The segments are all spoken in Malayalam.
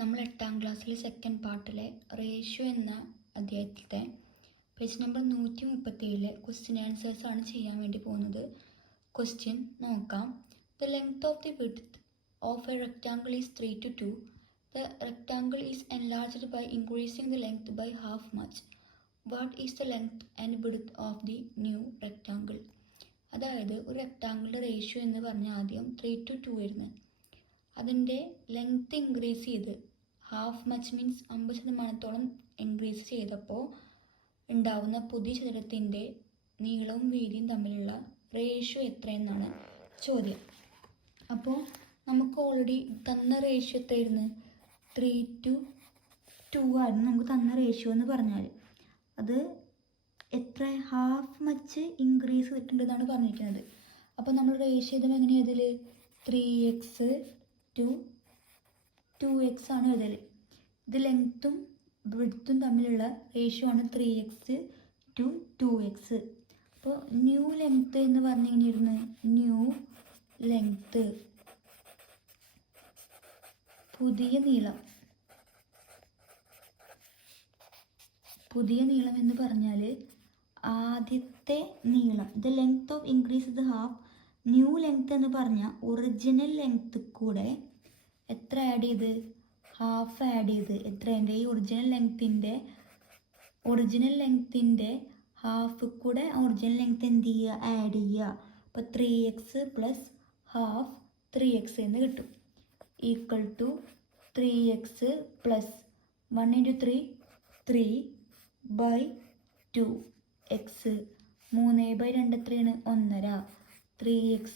നമ്മൾ 8ാം ക്ലാസ്സിലെ സെക്കൻഡ് പാർട്ടിലെ റേഷ്യോ എന്ന അധ്യായത്തിലെ പേജ് നമ്പർ 137 ക്വസ്റ്റ്യൻ ആൻസേഴ്സ് ആണ് ചെയ്യാൻ വേണ്ടി പോകുന്നത്. ക്വസ്റ്റ്യൻ നോക്കാം. The length of the width of A rectangle is 3 to 2. The rectangle is enlarged by increasing the length by half much. What is the length and width of the new rectangle? അതായത് ഒരു റെക്റ്റാങ്കിളിൻ്റെ റേഷ്യോ എന്ന് പറഞ്ഞാൽ ആദ്യം 3 to 2 ആയിരുന്നു. അതിൻ്റെ ലെങ്ത്ത് ഇൻക്രീസ് ചെയ്ത് ഹാഫ് മച്ച് മീൻസ് 50% ഇൻക്രീസ് ചെയ്തപ്പോൾ ഉണ്ടാവുന്ന പുതിയ ചതുരത്തിൻ്റെ നീളവും വീതിയും തമ്മിലുള്ള റേഷ്യോ എത്രയെന്നാണ് ചോദ്യം. അപ്പോൾ നമുക്ക് ഓൾറെഡി തന്ന റേഷ്യോ എത്രയായിരുന്നു? 3 to 2 ആയിരുന്നു നമുക്ക് തന്ന റേഷ്യോ എന്ന് പറഞ്ഞാൽ. അത് എത്ര ഹാഫ് മച്ച് ഇൻക്രീസ് ചെയ്തിട്ടുണ്ടെന്നാണ് പറഞ്ഞിരിക്കുന്നത്. അപ്പോൾ നമ്മൾ റേഷ്യോ ചെയ്തത് എങ്ങനെയാണ് ഇതിൽ 3x to 2x ആണ് എഴുതൽ. ഇത് ലെങ്ത്തും വിഡ്ത്തും തമ്മിലുള്ള റേഷ്യോ ആണ് 3x to 2x. അപ്പോൾ ന്യൂ ലെങ്ത്ത് എന്ന് പറഞ്ഞിരുന്നു ന്യൂ ലെങ്ത്ത് പുതിയ നീളം എന്ന് പറഞ്ഞാൽ ആദ്യത്തെ നീളം. The length of increase the half. New length എന്ന് പറഞ്ഞാൽ ഒറിജിനൽ ലെങ്ത്ത് കൂടെ എത്ര ആഡ് ചെയ്ത്? ഹാഫ് ആഡ് ചെയ്ത്. എത്രയുണ്ട്? ഈ ഒറിജിനൽ ലെങ്ത്തിൻ്റെ ഹാഫ് കൂടെ ഒറിജിനൽ ലെങ്ത്ത് എന്ത് ചെയ്യുക? ആഡ് ചെയ്യുക. അപ്പോൾ 3x പ്ലസ് ഹാഫ് 3x എന്ന് കിട്ടും. Equal to 3x plus 1 into 3 3/2 x 3/2 എത്രയാണ്? 1.5. 3x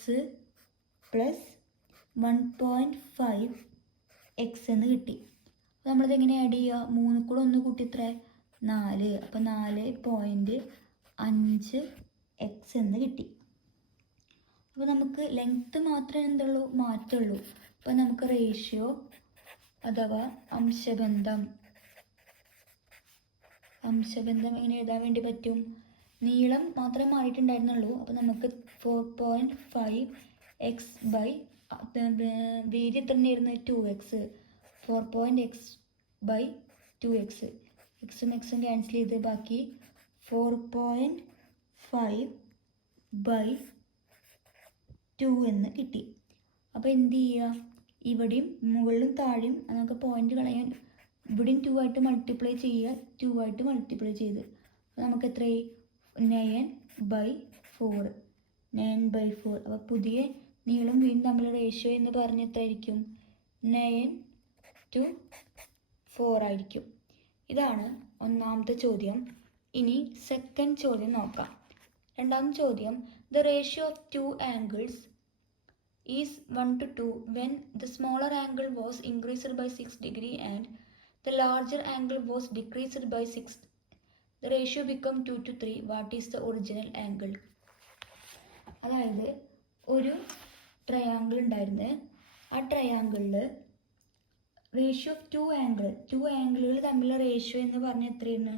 പ്ലസ് 1.5 x എന്ന് കിട്ടി. അപ്പോൾ നമ്മളിത് എങ്ങനെ ആഡ് ചെയ്യുക? 3 കൂടെ 1 കൂട്ടി എത്ര? 4. അപ്പോൾ 4.5 x എന്ന് കിട്ടി. അപ്പോൾ നമുക്ക് ലെങ്ത്ത് മാത്രമേ എന്തുള്ളൂ? മാറ്റുള്ളൂ. അപ്പോൾ നമുക്ക് റേഷ്യോ അഥവാ അംശബന്ധം എങ്ങനെ എഴുതാൻ വേണ്ടി പറ്റും? നീളം മാത്രമേ മാറിയിട്ടുണ്ടായിരുന്നുള്ളൂ. അപ്പോൾ നമുക്ക് 4.5x ബൈ വീതി എത്ര തന്നെയായിരുന്നു? 2x. 4.x/2x. എക്സും എക്സും ക്യാൻസൽ ചെയ്ത് ബാക്കി 4.5/2 എന്ന് കിട്ടി. അപ്പോൾ എന്ത് ചെയ്യുക? ഇവിടെയും മുകളിലും താഴെയും നമുക്ക് പോയിന്റ് കളയാൻ ഇവിടെയും 2 ആയിട്ട് മൾട്ടിപ്ലൈ ചെയ്യുക. 2 ആയിട്ട് മൾട്ടിപ്ലൈ ചെയ്ത് നമുക്ക് എത്രയായി? 9/4. 9/4. അപ്പോൾ പുതിയ നീളം വീണ്ടും തമ്മിലുള്ള റേഷ്യോ എന്ന് പറഞ്ഞ എത്രയായിരിക്കും? 9 to 4 ആയിരിക്കും. ഇതാണ് ഒന്നാമത്തെ ചോദ്യം. ഇനി സെക്കൻഡ് ചോദ്യം നോക്കാം. രണ്ടാമത്തെ ചോദ്യം. The ratio of 2 angles is 1 to 2 when the smaller angle was increased by 6 degree and the larger angle was decreased by 6. The ratio become 2 to 3. What is the original angle? അതായത് ഒരു ട്രയാങ്കിൾ ഉണ്ടായിരുന്നു. ആ ട്രയാങ്കിളിൽ റേഷ്യോ ഓഫ് 2 ആംഗിളുകൾ തമ്മിലുള്ള റേഷ്യോ എന്ന് പറഞ്ഞാൽ എത്രയാണ്?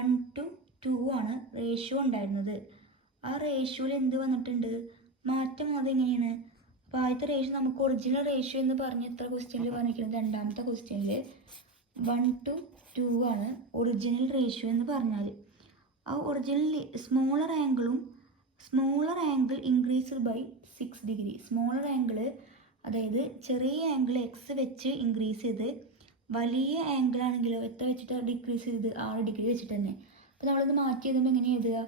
1 to 2 ആണ് റേഷ്യോ ഉണ്ടായിരുന്നത്. ആ റേഷ്യോയിൽ എന്ത് വന്നിട്ടുണ്ട്? മാറ്റം. അതെങ്ങനെയാണ്? അപ്പോൾ ആദ്യത്തെ റേഷ്യോ നമുക്ക് ഒറിജിനൽ റേഷ്യോ എന്ന് പറഞ്ഞ് എത്ര ക്വസ്റ്റ്യനിൽ പറഞ്ഞിരിക്കുന്നത്? രണ്ടാമത്തെ ക്വസ്റ്റ്യനിൽ 1 to 2 ആണ് ഒറിജിനൽ റേഷ്യോ എന്ന് പറഞ്ഞാൽ. ആ original smaller angle increased by 6 degree. Smaller angle അതായത് ചെറിയ ആംഗിൾ എക്സ് വെച്ച് ഇൻക്രീസ് ചെയ്ത് വലിയ ആംഗിൾ ആണെങ്കിലോ എത്ര വെച്ചിട്ട് ഡിക്രീസ് ചെയ്തത്? 6 degree വെച്ചിട്ട് തന്നെ. അപ്പോൾ നമ്മളിത് മാറ്റി എഴുതുമ്പോൾ എങ്ങനെ എഴുതുക?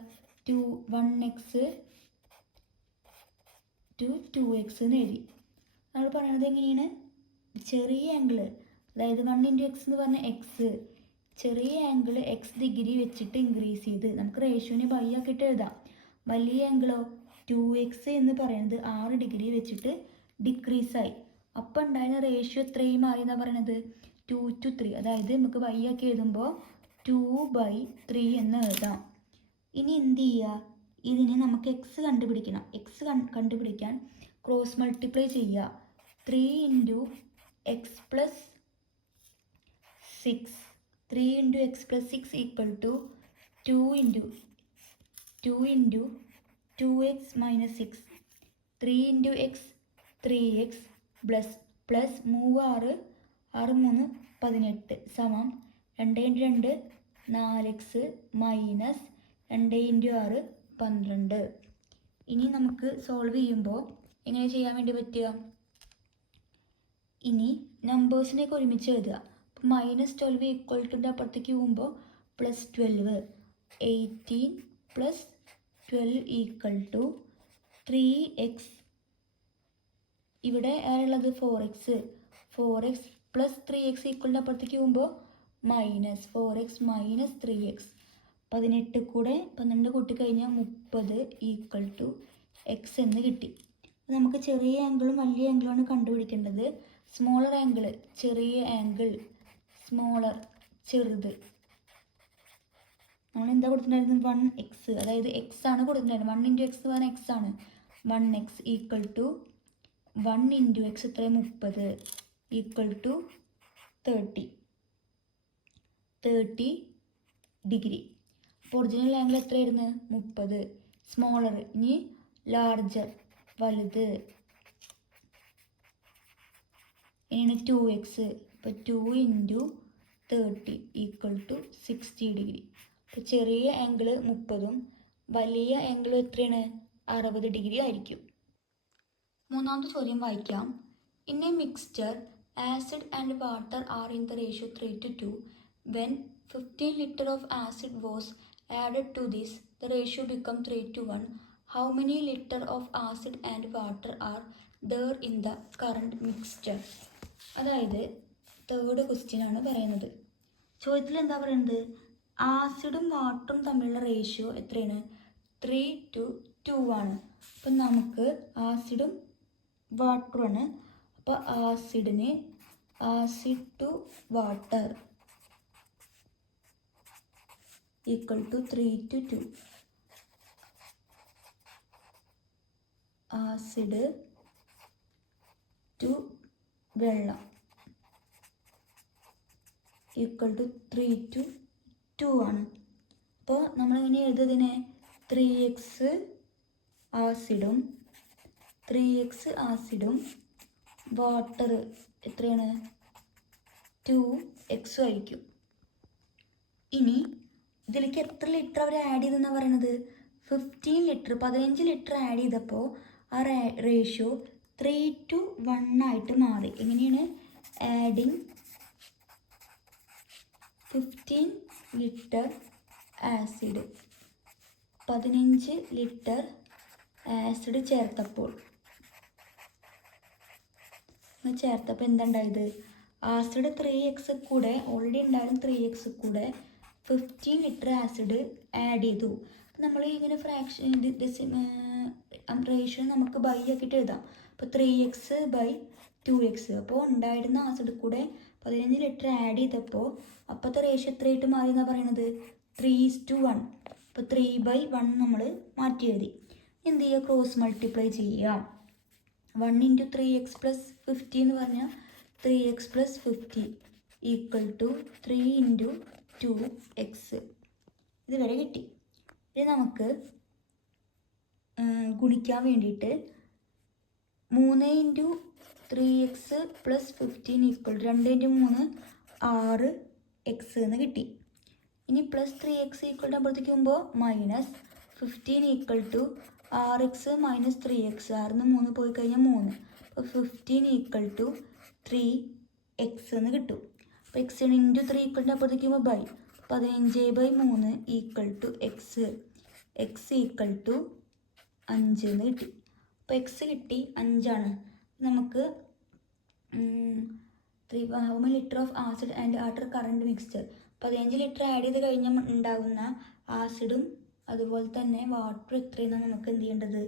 1x to 2x എന്ന് എഴുതി. നമ്മൾ പറയണത് എങ്ങനെയാണ്? ചെറിയ ആംഗിൾ അതായത് 1 into x എന്ന് പറഞ്ഞാൽ എക്സ്, ചെറിയ ആംഗിൾ എക്സ് ഡിഗ്രി വെച്ചിട്ട് ഇൻക്രീസ് ചെയ്ത് നമുക്ക് റേഷ്യോനെ ബൈ ആക്കിയിട്ട് എഴുതാം. വലിയ ആംഗിളോ 2x എന്ന് പറയുന്നത് 6 degree വെച്ചിട്ട് ഡിക്രീസായി. അപ്പം ഉണ്ടായിരുന്ന റേഷ്യോ എത്രയും ആയി എന്നാണ് പറയണത്? 2 to 3. അതായത് നമുക്ക് ബൈ ആക്കി എഴുതുമ്പോൾ 2/3 എന്ന് എഴുതാം. ഇനി എന്ത് ചെയ്യുക? ഇതിന് നമുക്ക് എക്സ് കണ്ടുപിടിക്കണം. എക്സ് കണ്ടുപിടിക്കാൻ ക്രോസ് മൾട്ടിപ്ലൈ ചെയ്യുക. 3 into x plus 6. 3 into x plus 6 equal to 2 into 2x minus 6. 3 into x 3x plus 6 6 3 18 സമം 2 × 2 4x മൈനസ് 2 × 6 12. ഇനി നമുക്ക് സോൾവ് ചെയ്യുമ്പോൾ എങ്ങനെ ചെയ്യാൻ വേണ്ടി പറ്റുക? ഇനി നമ്പേഴ്സിനെയൊക്കെ ഒരുമിച്ച് എഴുതുക. അപ്പോൾ -12 ഈക്വൽ ടുൻ്റെ അപ്പുറത്തേക്ക് പോകുമ്പോൾ +12, 18 + 12 ഈക്വൽ ടു 3x. ഇവിടെ ആരുള്ളത്? 4x + 3x ഈക്വലിൻ്റെ അപ്പുറത്തേക്ക് പോകുമ്പോൾ -4x - 3x. 18 കൂടെ 12 കൂട്ടിക്കഴിഞ്ഞാൽ 30 ഈക്വൽ ടു x എന്ന് കിട്ടി. നമുക്ക് ചെറിയ ആംഗിളും വലിയ ആംഗിളുമാണ് കണ്ടുപിടിക്കേണ്ടത്. സ്മോളർ ആംഗിൾ ചെറിയ ആംഗിൾ, സ്മോളർ ചെറുത്. നമ്മൾ എന്താ കൊടുത്തിട്ടുണ്ടായിരുന്നത്? 1x, അതായത് x ആണ് കൊടുത്തിട്ടുണ്ടായിരുന്നത്. 1 × x എന്ന് പറഞ്ഞാൽ x ആണ്. 1x ഈക്വൽ ടു 1 × x എത്ര? 30 ഈക്വൽ ടു 30 ഡിഗ്രി. അപ്പോൾ ഒറിജിനൽ ആംഗിൾ എത്രയായിരുന്നു? 30. സ്മോളർ. ഇനി ലാർജർ വലുത്. ഇനി 2x. അപ്പോൾ 2 × 30 ഈക്വൽ ടു 60 ഡിഗ്രി. അപ്പോൾ ചെറിയ ആംഗിൾ 30ഉം വലിയ ആംഗിൾ എത്രയാണ്? 60 ഡിഗ്രി ആയിരിക്കും. മൂന്നാമത്തെ ചോദ്യം വായിക്കാം. In A mixture acid and water are in the ratio 3:2. When 15 liter of acid was added to this, the ratio become 3:1. How many liter of acid and water are there in the current mixture? അതായത് തേർഡ് ക്വസ്റ്റ്യൻ ആണ് പറയുന്നത്. ചോദ്യത്തിൽ എന്താ പറയുന്നത്? ആസിഡും വാട്ടറും തമ്മിലുള്ള റേഷ്യോ എത്രയാണ്? 3:2 ആണ്. അപ്പം നമുക്ക് ആസിഡും വാട്ടറുമാണ്. അപ്പോൾ ആസിഡിന് acid to water equal to 3:2. Acid to വെള്ളം ഈക്വൽ ടു 3:2 ആണ്. അപ്പോൾ നമ്മളിങ്ങനെ എഴുതുന്നതിനെ 3x ആസിഡും വാട്ടർ എത്രയാണ്? 2x ആയിരിക്കും. ഇനി ഇതിലേക്ക് എത്ര ലിറ്റർ അവർ ആഡ് ചെയ്തെന്നാണ് പറയണത്? 15 ലിറ്റർ, 15 ലിറ്റർ ആഡ് ചെയ്തപ്പോൾ ആ റേഷ്യോ 3:1 ആയിട്ട് മാറി. എങ്ങനെയാണ്? Adding 15 litre acid, 15 litre acid ചേർത്തപ്പോൾ എന്തുണ്ടായത്? ആസിഡ് 3x കൂടെ ഓൾറെഡി ഉണ്ടായിരുന്ന 3x കൂടെ 15 ലിറ്റർ ആസിഡ് ആഡ് ചെയ്തു. നമ്മൾ ഇങ്ങനെ ഫ്രാക്ഷൻ റേഷ്യോ നമുക്ക് ബൈ ആക്കിയിട്ട് എഴുതാം. അപ്പോൾ 3x / 2x. അപ്പോൾ ഉണ്ടായിരുന്ന ആസിഡ് കൂടെ 15 ലിറ്റർ ആഡ് ചെയ്തപ്പോൾ അപ്പോഴത്തെ റേഷ്യോ എത്രയായിട്ട് മാറി എന്നാണ് പറയണത്? 3:1. അപ്പോൾ 3/1 നമ്മൾ മാറ്റി എഴുതി. എന്ത് ചെയ്യുക? ക്രോസ് മൾട്ടിപ്ലൈ ചെയ്യുക. 1 × 3x + 50 എന്ന് പറഞ്ഞാൽ 3x + 50 ഈക്വൽ ടു 3 × 2x. ഇതുവരെ കിട്ടി. ഇനി നമുക്ക് ഗുണിക്കാൻ വേണ്ടിയിട്ട് 3 × 3x + 15 ഈക്വൽ 2 × 3 6x എന്ന് കിട്ടി. ഇനി +3x ഈക്വൽ ആകുമ്പോഴത്തേക്ക് പോകുമ്പോൾ -15 ഈക്വൽ ടു 6x - 3x. 6 ന്ന് 3 പോയി കഴിഞ്ഞാൽ 3. അപ്പോൾ 15 ഈക്വൽ ടു 3x എന്ന് കിട്ടും. അപ്പോൾ x × 3 ഈക്വൽ അപ്പോഴത്തേക്ക് by 15/3 equal to x equal to 5 എന്ന് കിട്ടി. അപ്പോൾ x കിട്ടി 5 ആണ്. നമുക്ക് how many liter of acid and water current mixture? 15 litre add ചെയ്ത് കഴിഞ്ഞാൽ ഉണ്ടാകുന്ന ആസിഡും അതുപോലെ തന്നെ വാട്ടർ എത്രയെന്നാണ് നമുക്ക് എന്ത് ചെയ്യേണ്ടത്?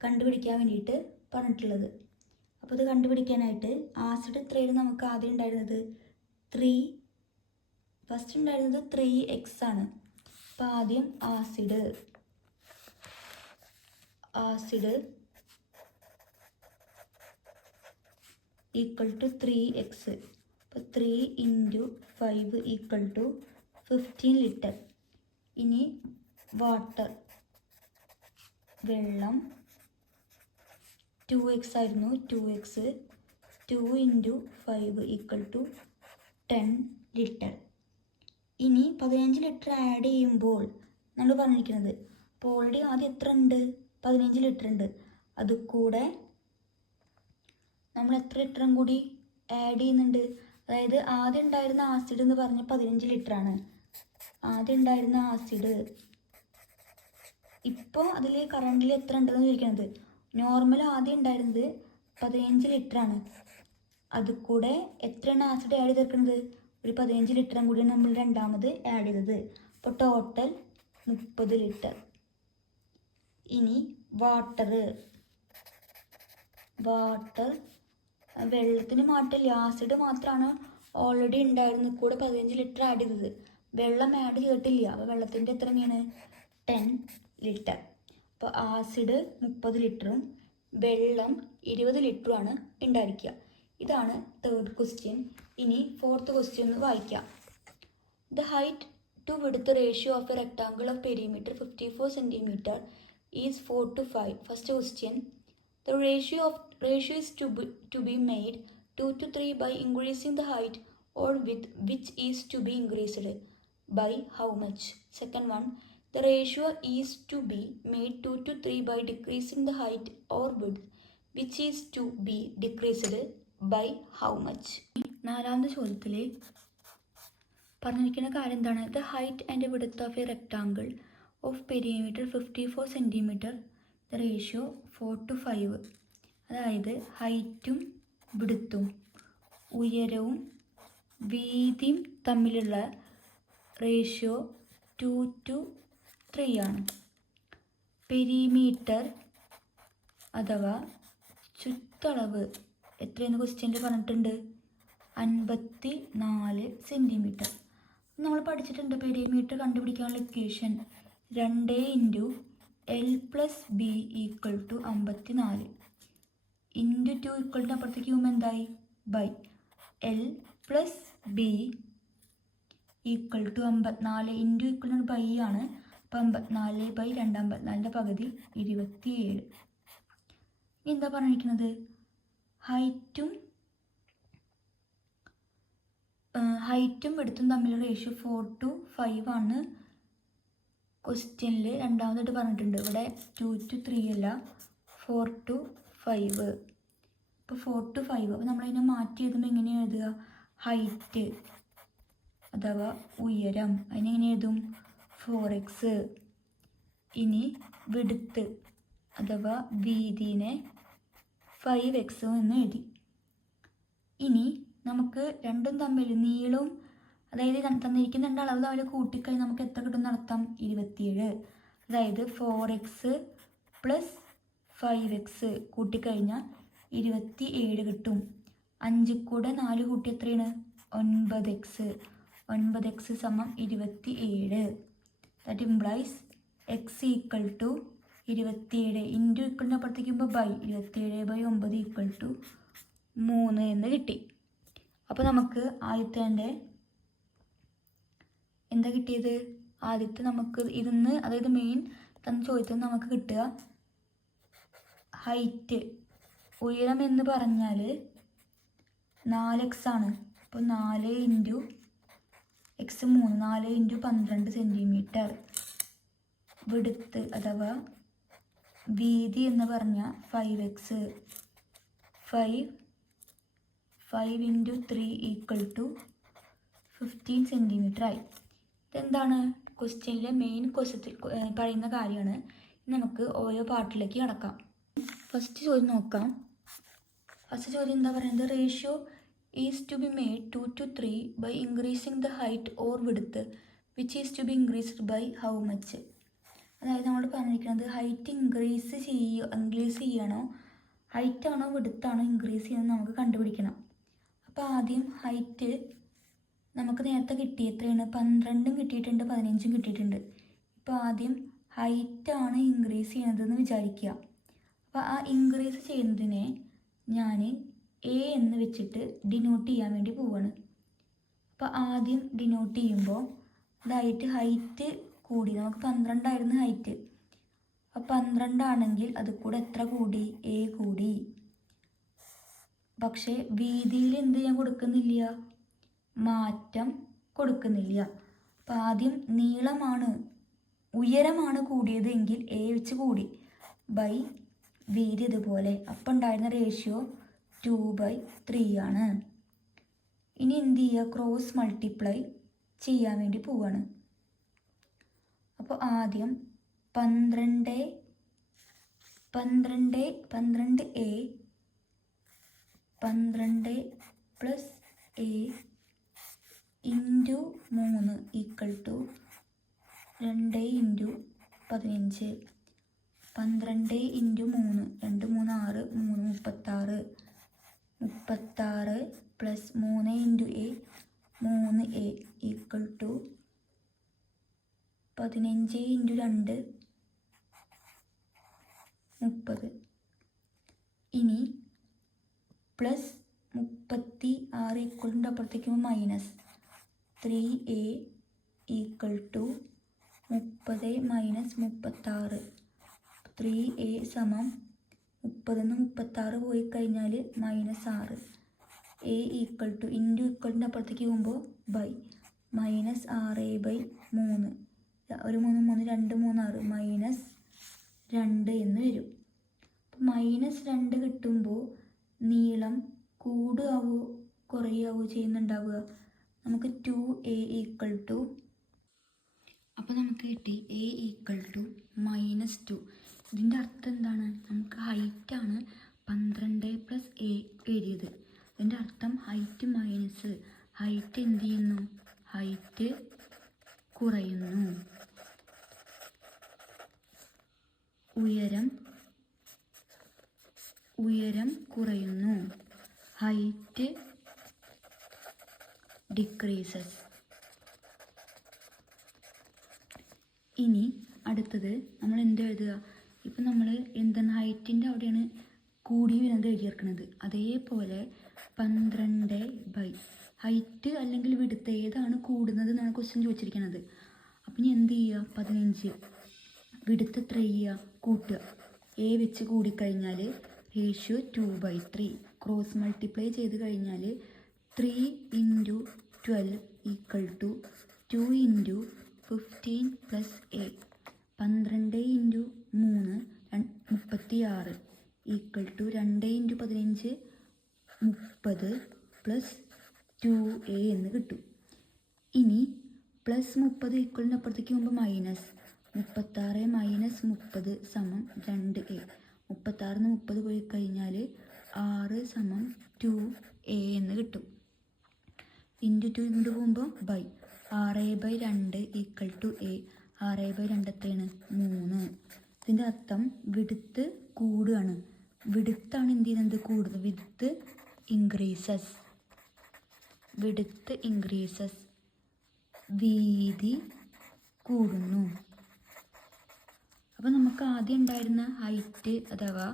കണ്ടുപിടിക്കാൻ വേണ്ടിയിട്ട് പറഞ്ഞിട്ടുള്ളത്. അപ്പോൾ ഇത് കണ്ടുപിടിക്കാനായിട്ട് ആസിഡ് എത്രയായിരുന്നു നമുക്ക് ആദ്യം ഉണ്ടായിരുന്നത്? 3. ഫസ്റ്റ് ഉണ്ടായിരുന്നത് 3x ആണ്. അപ്പോൾ ആദ്യം ആസിഡ് ഈക്വൽ ടു 3x. അപ്പോൾ 3 × 5 ഈക്വൽ ടു 15 ലിറ്റർ. ഇനി വാട്ടർ വെള്ളം 2x ആയിരുന്നു. 2x 2 × 5 = 10 litre. ഇനി 15 ലിറ്റർ ആഡ് ചെയ്യുമ്പോൾ നമ്മൾ പറഞ്ഞിരിക്കുന്നത്, അപ്പോൾ ഓൾറെഡി ആദ്യം എത്ര ഉണ്ട്? 15 ലിറ്റർ ഉണ്ട്. അത് കൂടെ നമ്മൾ എത്ര ലിറ്ററും കൂടി ആഡ് ചെയ്യുന്നുണ്ട്? അതായത് ആദ്യം ഉണ്ടായിരുന്ന ആസിഡ് എന്ന് പറഞ്ഞ് 15 ലിറ്ററാണ്. ആദ്യം ഉണ്ടായിരുന്ന ആസിഡ് ഇപ്പോൾ അതിൽ കറണ്ടിൽ എത്ര ഉണ്ടെന്ന് ചോദിക്കുന്നത്. നോർമൽ ആദ്യം ഉണ്ടായിരുന്നത് 15 ലിറ്ററാണ്. അത് കൂടെ എത്രയാണ് ആസിഡ് ആഡ് ചെയ്തിരിക്കുന്നത്? ഒരു 15 ലിറ്ററും കൂടി നമ്മൾ രണ്ടാമത് ആഡ് ചെയ്തത്. അപ്പോൾ ടോട്ടൽ 30 ലിറ്റർ. ഇനി വാട്ടർ വെള്ളത്തിന് മാറ്റില്ല, ആസിഡ് മാത്രമാണ് ഓൾറെഡി ഉണ്ടായിരുന്നത്, കൂടെ 15 ലിറ്റർ ആഡ് ചെയ്തത്. വെള്ളം ആഡ് ചെയ്തിട്ടില്ല. അപ്പോൾ വെള്ളത്തിൻ്റെ എത്ര തന്നെയാണ്? 10 ലിറ്റർ. അപ്പോൾ ആസിഡ് 30 ലിറ്ററും വെള്ളം 20 ലിറ്ററുമാണ് ഉണ്ടായിരിക്കുക. ഇതാണ് തേർഡ് ക്വസ്റ്റ്യൻ. ഇനി ഫോർത്ത് ക്വസ്റ്റ്യൻ ഒന്ന് വായിക്കാം. The height to width ratio of A rectangle of perimeter 54 cm is 4:5. First question, the ratio is to be made 2 to 3 by increasing the height or width, which is to be increased by how much? Second one, the ratio is to be made 2 to 3 by decreasing the height or width, which is to be decreased by how much? നാലാമത്തെ ചോദ്യത്തിൽ പറഞ്ഞിരിക്കുന്ന കാര്യം എന്താണ്? The height and width of A rectangle of perimeter 54 cm, the ratio 4:5. അതായത് ഹൈറ്റും വിഡ്ത്തും ഉയരവും വീതിയും തമ്മിലുള്ള റേഷ്യോ 2:3 ആണ്. പെരിമീറ്റർ അഥവാ ചുറ്റളവ് എത്രയെന്ന് ക്വസ്റ്റ്യനിൽ പറഞ്ഞിട്ടുണ്ട്? 54 cm. നമ്മൾ പഠിച്ചിട്ടുണ്ട് പെരിമീറ്റർ കണ്ടുപിടിക്കാനുള്ള ഇക്വേഷൻ 2 × L + B = 54. ഇൻറ്റു 2 = അപ്പുറത്തേക്ക് പോകുമ്പോൾ എന്തായി? By L + B = 54. Into equal by ആണ്. അപ്പോൾ 54/2 54ൻ്റെ പകുതി 27. എന്താ പറഞ്ഞിരിക്കുന്നത്? ഹൈറ്റും വിഡ്ത്തും തമ്മിലുള്ള റേഷ്യോ 4:5 ആണ് ക്വസ്റ്റ്യനിൽ രണ്ടാമതായിട്ട് പറഞ്ഞിട്ടുണ്ട്. ഇവിടെ 2 to 3 അല്ല, 4:5. അപ്പോൾ 4:5. അപ്പോൾ നമ്മളതിനെ മാറ്റി എഴുതുമ്പോൾ എങ്ങനെ എഴുതുക? ഹൈറ്റ് അഥവാ ഉയരം അതിനെങ്ങനെ എഴുതും? 4x. ഇനി വിഡ്ത്ത് അഥവാ വീതിനെ 5x എന്ന് എഴുതി. ഇനി നമുക്ക് രണ്ടും തമ്മിൽ നീളവും, അതായത് തന്നിരിക്കുന്ന രണ്ട് അളവ് തമ്മിൽ കൂട്ടിക്കഴിഞ്ഞാൽ നമുക്ക് എത്ര കിട്ടും നടത്താം? 27. അതായത് 4x + 5x കൂട്ടിക്കഴിഞ്ഞാൽ 27 കിട്ടും. 5 കൂടെ 4 കൂട്ടി എത്രയാണ്? 9x. 9x = 27. That implies x = 27. Into ഇക്വലിൻ്റെ അപ്പുറത്തേക്ക് പോകുമ്പോൾ ബൈ 27/9 = 3 എന്ന് കിട്ടി. അപ്പോൾ നമുക്ക് ആദ്യത്തെ എന്താ കിട്ടിയത്? ആദ്യത്തെ നമുക്ക് ഇതിന്ന്, അതായത് മെയിൻ തന്ന ചോദ്യത്തിൽ നമുക്ക് കിട്ടുക ഹൈറ്റ് ഉയരം എന്ന് പറഞ്ഞാൽ 4x ആണ്. അപ്പോൾ 4 × x 3, 4 × 12 cm. വിഡ്ത്ത് അഥവാ വീതി എന്ന് പറഞ്ഞാൽ 5x. 5 × 3 = 15 cm ആയി. ഇതെന്താണ്? ക്വസ്റ്റ്യനിലെ മെയിൻ പറയുന്ന കാര്യമാണ്. നമുക്ക് ഓരോ പാർട്ടിലേക്ക് കടക്കാം. ഫസ്റ്റ് ചോദ്യം നോക്കാം. ഫസ്റ്റ് ചോദ്യം എന്താ പറയുന്നത്? Ratio is to be made 2 to 3 by increasing the height or width, which is to be increased by how much? അതായത് നമ്മൾ പറഞ്ഞിരിക്കുന്നത് ഹൈറ്റ് ഇൻക്രീസ് ചെയ്യണോ, ഹൈറ്റാണോ വിഡ്ത്താണോ ഇൻക്രീസ് ചെയ്യുന്നത് നമുക്ക് കണ്ടുപിടിക്കണം. അപ്പോൾ ആദ്യം ഹൈറ്റ് നമുക്ക് നേരത്തെ കിട്ടി എത്രയാണ്? 12 കിട്ടിയിട്ടുണ്ട്, 15 കിട്ടിയിട്ടുണ്ട്. ഇപ്പോൾ ആദ്യം ഹൈറ്റാണ് ഇൻക്രീസ് ചെയ്യുന്നതെന്ന് വിചാരിക്കുക. അപ്പോൾ ആ ഇൻക്രീസ് ചെയ്യുന്നതിനെ ഞാൻ എ എന്ന് വെച്ചിട്ട് ഡിനോട്ട് ചെയ്യാൻ വേണ്ടി പോവാണ്. അപ്പോൾ ആദ്യം ഡിനോട്ട് ചെയ്യുമ്പോൾ ഇതായിട്ട് ഹൈറ്റ് കൂടി. നമുക്ക് 12 ആയിരുന്നു ഹൈറ്റ്. അപ്പോൾ 12 ആണെങ്കിൽ അത് കൂടെ എത്ര കൂടി? എ കൂടി. പക്ഷേ വീതിയിൽ എന്ത് ഞാൻ കൊടുക്കുന്നില്ല, മാറ്റം കൊടുക്കുന്നില്ല. അപ്പം ആദ്യം നീളമാണ്, ഉയരമാണ് കൂടിയത് എങ്കിൽ എ വെച്ച് കൂടി ബൈ വീതി ഇതുപോലെ. അപ്പം ഉണ്ടായിരുന്ന റേഷ്യോ 2/3 ആണ്. ഇനി എന്ത് ചെയ്യുക, ക്രോസ് മൾട്ടിപ്ലൈ ചെയ്യാൻ വേണ്ടി പോവാണ്. അപ്പോൾ ആദ്യം 12 plus A into 3 equal to 2 into 15. 12 into 3, 2 3 6, 3 36. 36 plus 3 into A 3a equal to 15 into 2 30. ഇനി പ്ലസ് 36 ഈക്വലിൻ്റെ അപ്പുറത്തേക്ക് minus 3a equal to 30 minus 36. 3a സമം 30 36 പോയി കഴിഞ്ഞാൽ -6. എ ഈക്വൽ ടു ഇൻറ്റു ഈക്വലിൻ്റെ അപ്പുറത്തേക്ക് പോകുമ്പോൾ ബൈ -6/3. ഒരു 3 3 2 3 6 -2 എന്ന് വരും. -2 കിട്ടുമ്പോൾ നീളം കൂടുകയാവോ കുറയാവോ ചെയ്യുന്നുണ്ടാവുക? നമുക്ക് 2a ഈക്വൽ ടു, അപ്പോൾ നമുക്ക് കിട്ടി a ഈക്വൽ ടു -2. ഇതിൻ്റെ അർത്ഥം എന്താണ്? നമുക്ക് ഹൈറ്റാണ് 12 പ്ലസ് a എഴുതിയത്. ഇതിൻ്റെ അർത്ഥം ഹൈറ്റ് മൈനസ് ഹൈറ്റ് എന്ത് ചെയ്യുന്നു? ഹൈറ്റ് കുറയുന്നു. ഉയരം കുറയുന്നു. Height decreases. ഇനി അടുത്തത് നമ്മൾ എന്ത് എഴുതുക? ഇപ്പം നമ്മൾ എന്താണ് ഹൈറ്റിൻ്റെ അവിടെയാണ് കൂടി വരുന്നത് എഴുതിയിരിക്കുന്നത്. അതേപോലെ 12 ഹൈറ്റ് അല്ലെങ്കിൽ വിടുത്ത് ഏതാണ് കൂടുന്നത് എന്നാണ് ക്വസ്റ്റ്യൻ ചോദിച്ചിരിക്കുന്നത്. അപ്പം ഇനി എന്ത് ചെയ്യുക? 15 വിടുത്ത് എത്ര ചെയ്യുക? കൂട്ടുക. എ വെച്ച് കൂടിക്കഴിഞ്ഞാൽ റേഷ്യോ 2/3. ക്രോസ് മൾട്ടിപ്ലൈ ചെയ്ത് കഴിഞ്ഞാൽ 3 into 12 equal to 2 into 15 plus A. 12 into 3 36 equal to 2 into 15 30 plus 2a എന്ന് കിട്ടും. ഇനി പ്ലസ് 30 ഈക്വലിൻ്റെ അപ്പുറത്തേക്ക് പോകുമ്പോൾ മൈനസ് 36 മൈനസ് 30 സമം 2a. 36 30 പോയി കഴിഞ്ഞാൽ 6 സമം 2a എന്ന് കിട്ടും. ഇൻറ്റു 2 ഇങ്ങോട്ട് പോകുമ്പോൾ ബൈ 6/2 ഈക്വൽ ടു a. 6/2 എത്രയാണ്? 3. ഇതിൻ്റെ അർത്ഥം വിടുത്ത് കൂടുകയാണ്. വിടുത്താണ് എന്ത് ചെയ്യുന്നത്? കൂടുന്നത്. വിടുത്ത് ഇൻക്രീസസ്. വീതി കൂടുന്നു. അപ്പോൾ നമുക്ക് ആദ്യം ഉണ്ടായിരുന്ന ഹൈറ്റ് അഥവാ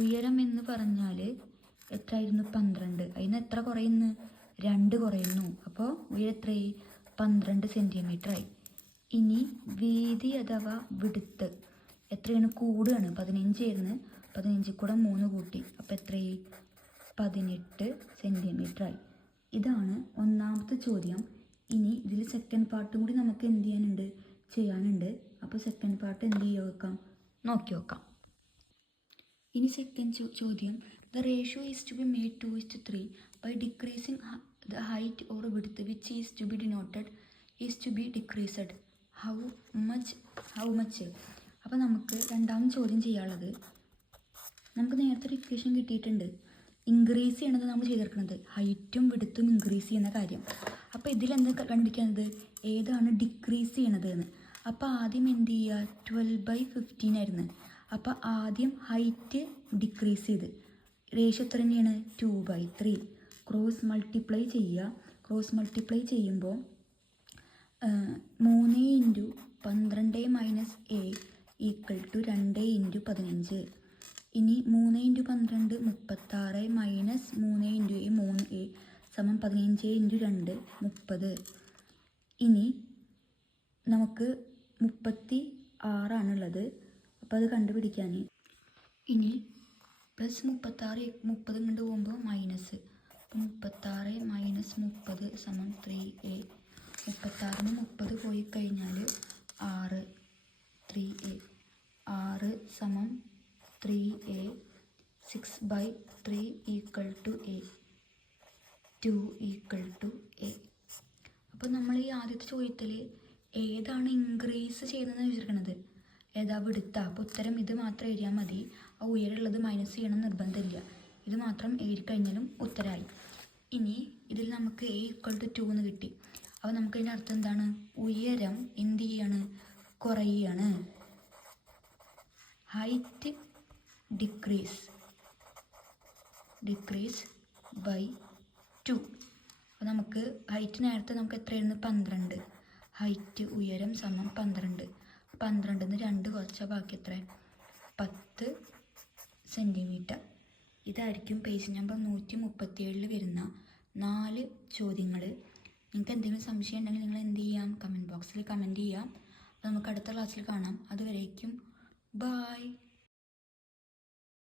ഉയരം എന്ന് പറഞ്ഞാൽ എത്രയായിരുന്നു? 12. അതിന് എത്ര കുറയുന്നു? 2 കുറയുന്നു. അപ്പോൾ ഉയരം എത്രയായി? 12 സെൻറ്റിമീറ്ററായി. ഇനി വീതി അഥവാ വിടുത്ത് എത്രയാണ്? കൂടുകയാണ്. 15 ആയിരുന്നു. 15 കൂടെ 3 കൂട്ടി. അപ്പോൾ എത്രയായി? 18 സെൻറ്റിമീറ്ററായി. ഇതാണ് ഒന്നാമത്തെ ചോദ്യം. ഇനി ഇതിൽ സെക്കൻഡ് പാർട്ടും കൂടി നമുക്ക് എന്ത് ചെയ്യാനുണ്ട്. അപ്പോൾ സെക്കൻഡ് പാർട്ട് എന്ത് ചെയ്യുക വെക്കാം? നോക്കി വെക്കാം. ഇനി സെക്കൻഡ് ചോദ്യം, the ratio is to be made 2:3 by decreasing the height or width which is to be denoted is to be decreased. How much? അപ്പോൾ നമുക്ക് രണ്ടാമത് ചോദ്യം ചെയ്യാനുള്ളത്, നമുക്ക് നേരത്തെ ഒരു ഇക്വേഷൻ കിട്ടിയിട്ടുണ്ട്. ഇൻക്രീസ് ചെയ്യണത് നമ്മൾ ചെയ്തെടുക്കുന്നത് ഹൈറ്റും വിഡ്ത്തും ഇൻക്രീസ് ചെയ്യുന്ന കാര്യം. അപ്പോൾ ഇതിലെന്ത് കണ്ടുപിടിക്കുന്നത്? ഏതാണ് ഡിക്രീസ് ചെയ്യണത് എന്ന്. അപ്പോൾ ആദ്യം എന്ത് ചെയ്യുക? 12/15 ആയിരുന്നു. അപ്പോൾ ആദ്യം ഹൈറ്റ് ഡിക്രീസ് ചെയ്ത് റേഷ്യോ എത്ര തന്നെയാണ്? 2/3. ക്രോസ് മൾട്ടിപ്ലൈ ചെയ്യുക. ക്രോസ് മൾട്ടിപ്ലൈ ചെയ്യുമ്പോൾ 3 into 12 minus A equal to 2 into 15. ഇനി 3 into 12 36 minus 3 into A 3a സമം 15 ഇൻറ്റു 2 30. ഇനി നമുക്ക് 36 ആണുള്ളത്. അപ്പോൾ അത് കണ്ടുപിടിക്കാൻ ഇനി പ്ലസ് 36 30 കൊണ്ട് പോകുമ്പോൾ മൈനസ്. 36 മൈനസ് 30 സമം 3a. 36 30 പോയി കഴിഞ്ഞാൽ 6 3a. 6 സമം 3a. 6/3 equal to a. 2 equal to a. അപ്പോൾ നമ്മൾ ഈ ആദ്യത്തെ ചോദ്യത്തിൽ ഏതാണ് ഇൻക്രീസ് ചെയ്യുന്നതെന്ന് ചോദിച്ചിരിക്കുന്നത്, ഏതാ വിടുത്ത. അപ്പോൾ ഉത്തരം ഇത് മാത്രം എഴുതിയാൽ മതി. ആ ഉയരമുള്ളത് മൈനസ് ചെയ്യണം നിർബന്ധമില്ല. ഇത് മാത്രം എഴുതി കഴിഞ്ഞാലും ഉത്തരമായി. ഇനി ഇതിൽ നമുക്ക് a ഈക്വൽ ടു 2 എന്ന് കിട്ടി. അപ്പോൾ നമുക്കതിൻ്റെ അർത്ഥം എന്താണ്? ഉയരം എന്ത് ചെയ്യാണ്? കുറയാണ്. Height decrease by 2. അപ്പോൾ നമുക്ക് ഹൈറ്റ് നേരത്തെ നമുക്ക് എത്രയായിരുന്നു? 12. ഹൈറ്റ് ഉയരം സമം 12. 12 2 കുറച്ചാൽ ബാക്കി എത്ര? 10 സെൻറ്റിമീറ്റർ. ഇതായിരിക്കും പേജ് നമ്പർ 137 വരുന്ന 4 ചോദ്യങ്ങൾ. നിങ്ങൾക്ക് എന്തെങ്കിലും സംശയം ഉണ്ടെങ്കിൽ നിങ്ങൾ എന്ത് ചെയ്യാം? കമൻറ്റ് ബോക്സിൽ കമൻറ്റ് ചെയ്യാം. അപ്പോൾ നമുക്ക് അടുത്ത ക്ലാസ്സിൽ കാണാം. അതുവരേക്കും ബായ്.